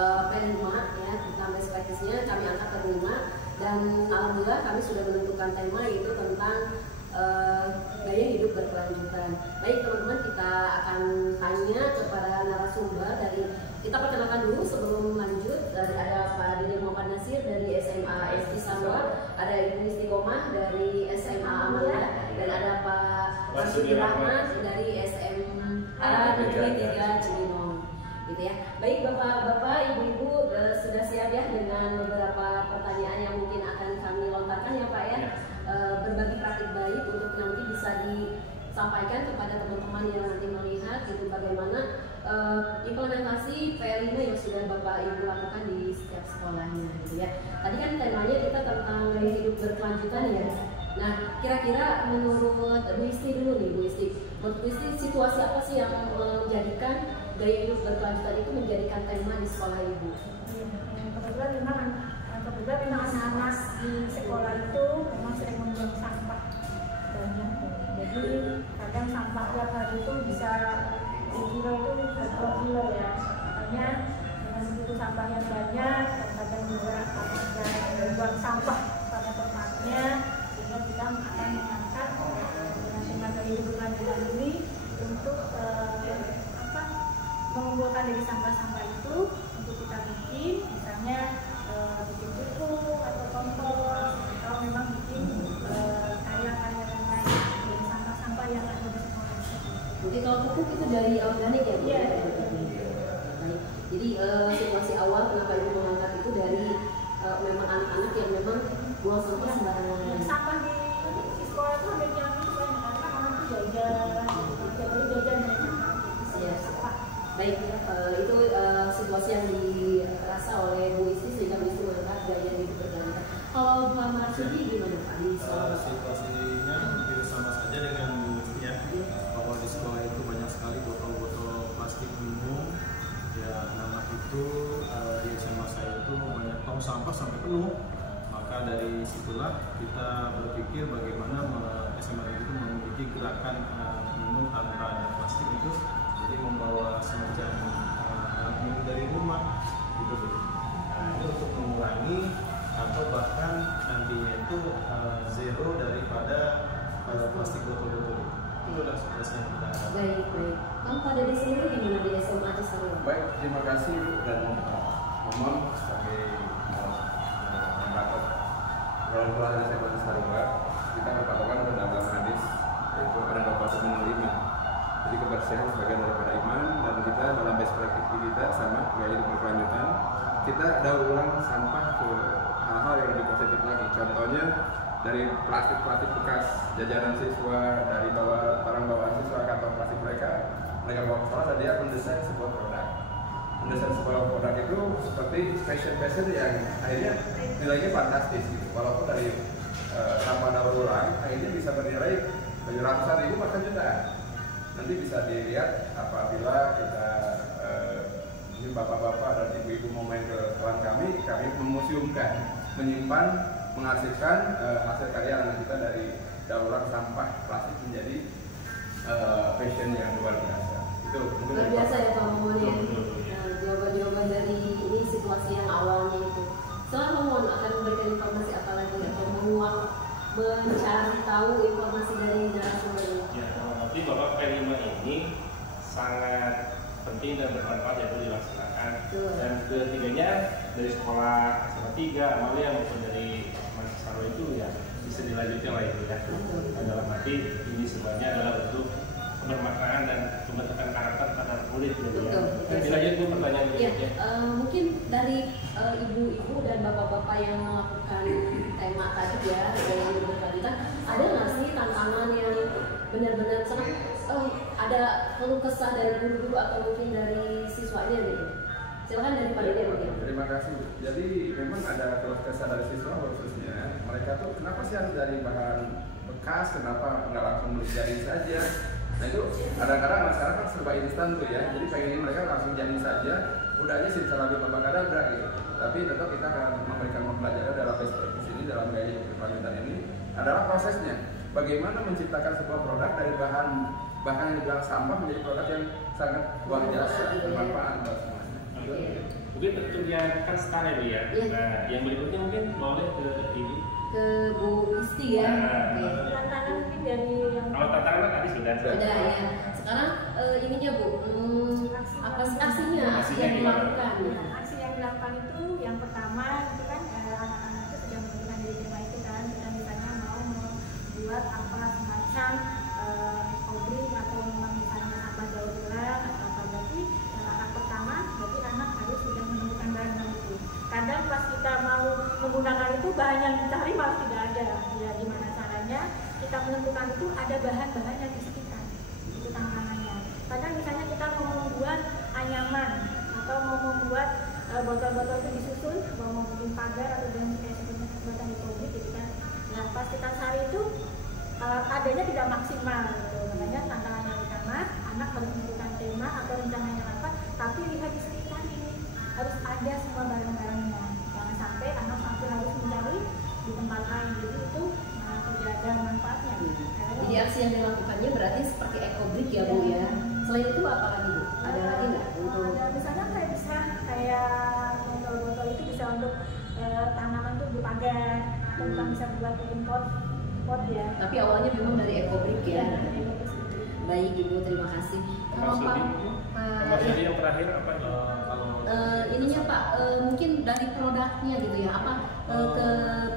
P5 ya, tentang best practice-nya kami angkat ke 5, dan alhamdulillah kami sudah menentukan tema yaitu tentang gaya hidup berkelanjutan. Baik teman-teman, kita akan tanya kepada narasumber dari, kita perkenalkan dulu sebelum lanjut. Ada Pak Dede Muhammad Nasir dari SMA SD Sanwa, ada Ibu Istiqomah dari SMA Amalia, dan ada Pak Basuki Rahmat dari SMA Negeri 3 Cibinong. Gitu ya. Baik Bapak-bapak, Ibu-ibu, sudah siap ya dengan beberapa pertanyaan yang mungkin akan kami lontarkan ya Pak ya. Berbagi praktik baik untuk nanti bisa disampaikan kepada teman-teman yang nanti melihat gitu bagaimana implementasi P5 yang sudah Bapak Ibu lakukan di setiap sekolahnya gitu ya. Tadi kan temanya kita tentang gaya hidup berkelanjutan ya. Nah, kira-kira menurut Bu Isti dulu nih, Bu Isti, menurut Bu Isti situasi apa sih yang menjadikan gaya hidup berkelanjutan itu menjadikan tema di sekolah Ibu? Kebetulan memang anak-anak di sekolah itu memang sering membuang sampah banyak. Jadi kadang sampah tiap hari itu bisa kilo itu berkilo ya. Makanya dengan begitu sampah yang banyak, dan kadang juga ada membuang sampah pada tempatnya, sehingga kita akan mengangkat dengan tema gaya hidup berkelanjutan ini untuk mengumpulkan dari sampah-sampah itu untuk kita bikin, misalnya bikin buku atau kompos, atau memang bikin karya-karya yang lain dari sampah-sampah yang ada di sekolah. Jadi kalau pupuk itu dari organik ya Bu? Iya. Jadi situasi awal kenapa Ibu mengangkat itu dari memang anak-anak yang memang buang sampah sembarangan. Sampah di sekolah itu ada yang itu banyak karena orang itu jajan. Iya. Baik, itu situasi yang dirasa oleh Bu Isti sehingga Bu Isti mengangkat gaya hidup berkelanjutan. Kalau Pak Marsudi gimana Pak di sekolah? Situasinya hampir sama saja dengan Bu Isti ya. Bahwa di sekolah itu banyak sekali botol-botol plastik minum. Ya, anak-anak itu di SMA saya itu banyak tong sampah sampai penuh. Maka dari situlah kita berpikir bagaimana SMA itu memiliki gerakan minum tanpa ada plastik itu. Jadi membawa semacam minum dari rumah gitu. Nah, ini untuk mengurangi atau bahkan nantinya itu zero daripada plastik botol-botol itu adalah situasi yang kita. Baik. Kamu pada di sini gimana di SMA Cisarua? Baik, terima kasih Bu dan Momon sebagai orang tua dari SMA Cisarua. Kita berpatokan pada dalam hadis yaitu ada dapat menerima. Jadi kebersihan sebagian daripada iman, dan kita dalam best practice kita sama gaya hidup berkelanjutan, kita daur ulang sampah ke hal-hal yang lebih positif lagi. Contohnya dari plastik bekas jajanan siswa, dari barang bawaan siswa, kantong plastik mereka bawa ke sekolah, dan dia mendesain sebuah produk. Mendesain sebuah produk itu seperti fashion yang akhirnya nilainya fantastis gitu. Walaupun dari sampah daur ulang akhirnya bisa bernilai ratusan ribu bahkan jutaan. Nanti bisa dilihat apabila kita ini bapak-bapak dan ibu-ibu mau main ke sekolah kami memuseumkan, menyimpan, menghasilkan hasil karya anak kita dari daur ulang sampah plastik menjadi fashion yang luar biasa. Itu mungkin luar biasa ya Pak Momon ya. Jawaban-jawaban dari ini situasi yang awalnya itu. Setelah Momon akan memberikan informasi apa lagi atau menguak, mencari tahu informasi dari narasumber ini. Ya, nanti Bapak P5 ini sangat penting dan bermanfaat yaitu dilaksanakan. Dan ketiganya dari sekolah SMA 3, Amalia maupun dari Mas Sarwo itu ya bisa dilanjutkan lah itu ya. Dan dalam arti ini sebenarnya adalah bentuk kebermaknaan dan pembentukan karakter pada murid gitu ya. Dilanjut Bu pertanyaan berikutnya. Mungkin dari ibu-ibu dan bapak-bapak yang melakukan tema tadi ya, yang berkelanjutan, ada nggak sih tantangan yang benar-benar ada keluh kesah dari guru-guru atau mungkin dari siswanya gitu? Silakan dari Pak Dede mungkin. Terima kasih. Jadi memang ada keluh kesah dari siswa khususnya. Mereka tuh kenapa sih harus dari bahan bekas? Kenapa nggak langsung beli jadi saja? Nah itu kadang-kadang masyarakat serba instan tuh ya. Jadi pengen mereka langsung jadi saja. Udah aja sih lagi babakadabra gitu. Tapi tetap kita akan memberikan pembelajaran dalam best practice ini, dalam gaya hidup berkelanjutan ini adalah prosesnya. Bagaimana menciptakan sebuah produk dari bahan yang dibilang sampah menjadi produk yang sangat luar biasa bermanfaat buat semuanya. Mungkin untuk yang kan setara Bu ya. Iya. Nah, yang berikutnya mungkin boleh ke Ibu. Ke Bu Isti ya. Oke. Tantangan mungkin dari yang Kalau tantangan tadi sudah. Sudah ya. Sekarang ininya Bu, apa sih aksinya? Aksi yang dilakukan. Ya, aksi yang dilakukan itu yang pertama itu kan anak-anak itu sudah menentukan diri di rumah itu kan, kita misalnya mau membuat apa semacam ekobrik atau memang misalnya sampah daur ulang atau apa, berarti langkah pertama berarti anak harus sudah menemukan bahan-bahan itu. Kadang pas kita mau menggunakan itu bahan yang dicari malah tidak ada. Ya gimana caranya kita menentukan itu ada bahan-bahan yang di sekitar. Itu tantangannya. Kadang misalnya kita mau membuat anyaman atau mau membuat botol-botol itu disusun, mau bikin pagar atau dan kayak seperti botol ekobrik gitu kan. Nah pas kita cari itu adanya tidak maksimal gitu. Makanya tantangan yang utama anak harus menentukan tema atau rencananya apa, tapi lihat di sekitar ini harus ada semua barang-barangnya. Jangan sampai anak harus mencari di tempat lain, jadi itu tidak ada manfaatnya. Jadi aksi yang dilakukannya berarti seperti ekobrik ya Bu ya. Selain itu apa lagi Bu? Ada lagi nggak untuk? Ada misalnya kayak botol-botol itu bisa untuk tanaman tuh di pagar, atau kita bisa buat bikin pot ya. Tapi awalnya memang dari ekobrik ya. Baik Ibu, terima kasih. Kalau Pak, Jadi yang terakhir apa? ininya Pak, mungkin dari produknya gitu ya, apa ke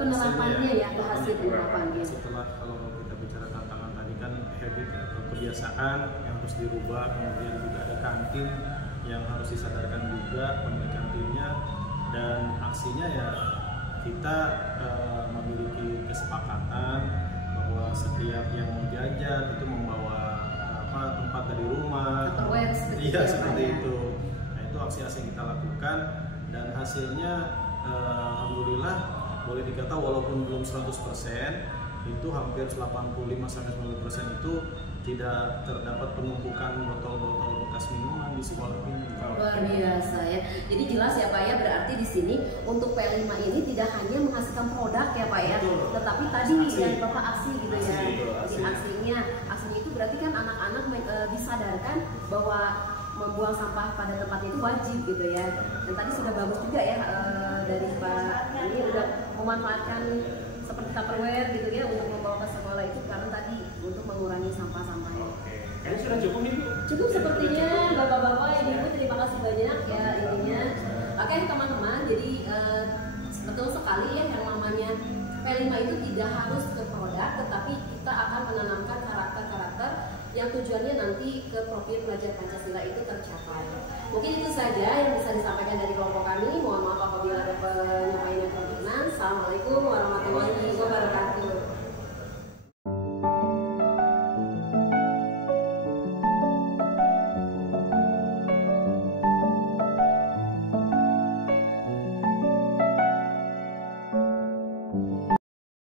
penerapannya ya, ke hasil penerapannya. Setelah kalau kita bicara tantangan tadi kan habit ya, kebiasaan yang harus dirubah, kemudian juga ada kantin yang harus disadarkan juga pemilik kantinnya, dan aksinya ya kita memiliki kesepakatan bahwa setiap yang mau jajan itu membawa tempat dari rumah. Iya seperti itu. Nah itu aksi-aksi yang kita lakukan dan hasilnya alhamdulillah boleh dikata walaupun belum 100% itu hampir 85-90% itu tidak terdapat penumpukan botol-botol bekas minuman di sekolah ini. Luar biasa ya. Jadi jelas ya Pak ya, berarti di sini untuk P5 ini tidak hanya menghasilkan produk ya Pak ya, tetapi tadi yang Bapak aksi gitu ya. Jadi aksinya itu berarti kan anak-anak disadarkan bahwa membuang sampah pada tempatnya itu wajib gitu ya. Dan tadi sudah bagus juga ya dari Pak ini udah memanfaatkan seperti Tupperware gitu ya untuk membawa ke sekolah itu karena tadi untuk mengurangi sampah-sampahnya. Ini sudah cukup nih Bu? Cukup sepertinya Bapak-bapak, Ibu-ibu, terima kasih banyak ya ininya. Oke teman-teman, jadi betul sekali ya yang namanya P5 itu tidak harus ke produk, tetapi kita akan menanamkan karakter-karakter yang tujuannya nanti ke profil belajar Pancasila itu tercapai. Mungkin itu saja yang bisa disampaikan dari kelompok kami. Mohon maaf apabila ada penyampaian yang kurang berkenan. Assalamualaikum warahmatullahi wabarakatuh.